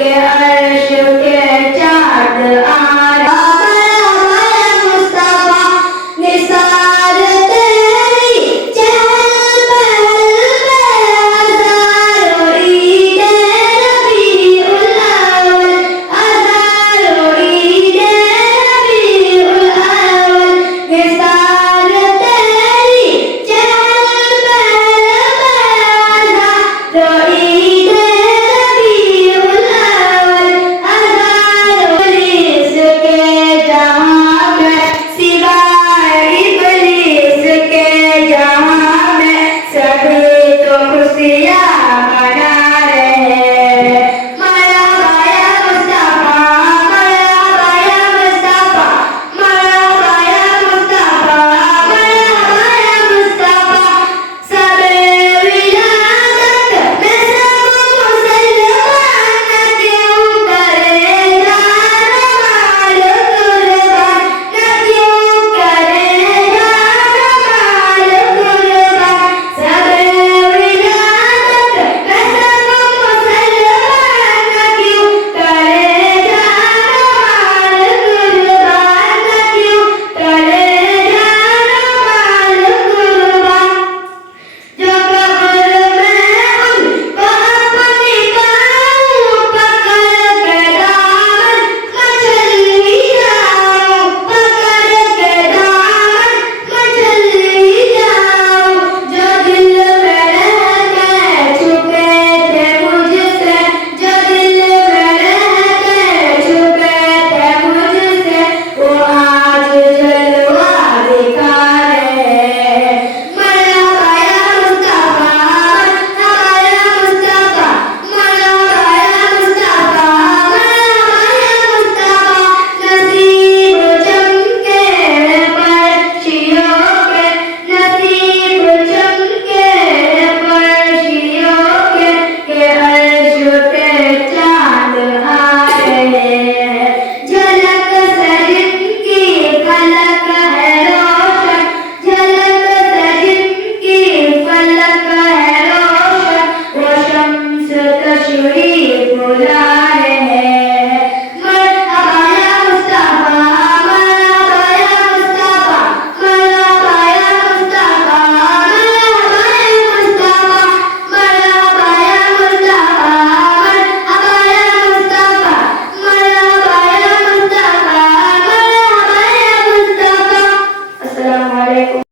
के अर्श के चाँद आया। मुस्तफा निसार तेरी चहल पहल में हज़ारों ईदे रबीउल अव्वल, हज़ारों ईदे रबीउल अव्वल। निसार तेरी चहल पहल में हज़ारों ईदे रबीउल अव्वल, हज़ारों इब्लीस के जहाँ में सिवाय इब्लीस के जहाँ में सभी तो खुशियाँ मना रहे। मरहबा या मुस्तफा, मरहबा या मुस्तफा, मरहबा या मुस्तफा, मरहबा या मुस्तफा। सबे विलादत में सब मुसलमान न क्यों करे जान माल कुर्बान, न क्यों करे जान माल कुर्बान। सबे विलादत में सब मुसलमान न क्यों करे जान माल कुर्बान, न क्यों करे जान माल कुर्बान। जो कब्र में उनको अपनी पाऊं पकड़ के दामन मचली जाऊं, पकड़ के दामन मचली जाऊं। जो दिल में रह के छुपे थे मुझसे, जो दिल में रह के छुपे थे मुझसे, वो आज जलवा दिखा रहे। मरहबा या मुस्तफा, मरहबा या मुस्तफा, मरहबा या मुस्तफा, मरहबा या मुस्तफा। नसीब चमके फर्शियों पे, नसीब चमके फर्शियों के अर्श पे चाँद आ रहे हैं। झलक से जिनकी फलक है रोशन, झलक से जिनकी फलक है रोशन, वो शम्स तशरीफ ला